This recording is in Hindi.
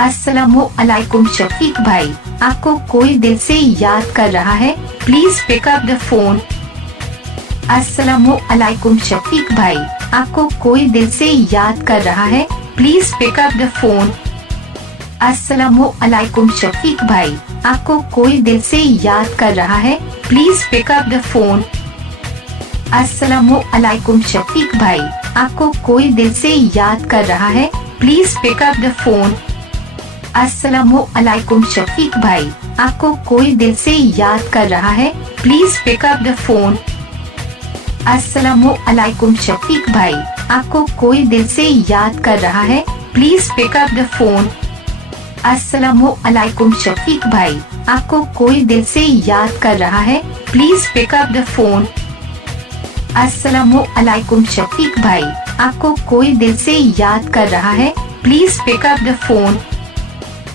अस्सलामुअलैकुम शफीक भाई, आपको कोई दिल से याद कर रहा है, please pick up the phone. अस्सलामुअलैकुम शफीक भाई, आपको कोई दिल से याद कर रहा है, please pick up the phone. अस्सलामुअलैकुम शफीक भाई, आपको कोई दिल से याद कर रहा है, please pick up the phone. अस्सलामुअलैकुम शफीक भाई, आपको कोई दिल से याद कर रहा है, please pick up the phone. अस्सलामुअलैकुम शफीक भाई, आपको कोई दिल से याद कर रहा है, please pick up the phone. अस्सलामुअलैकुम शफीक भाई, आपको कोई दिल से याद कर रहा है, please pick up the phone. अस्सलामुअलैकुम शफीक भाई, आपको कोई दिल से याद कर रहा है, please pick up the phone. अस्सलामुअलैकुम शफीक भाई, आपको कोई दिल से याद कर रहा है, please pick up the phone.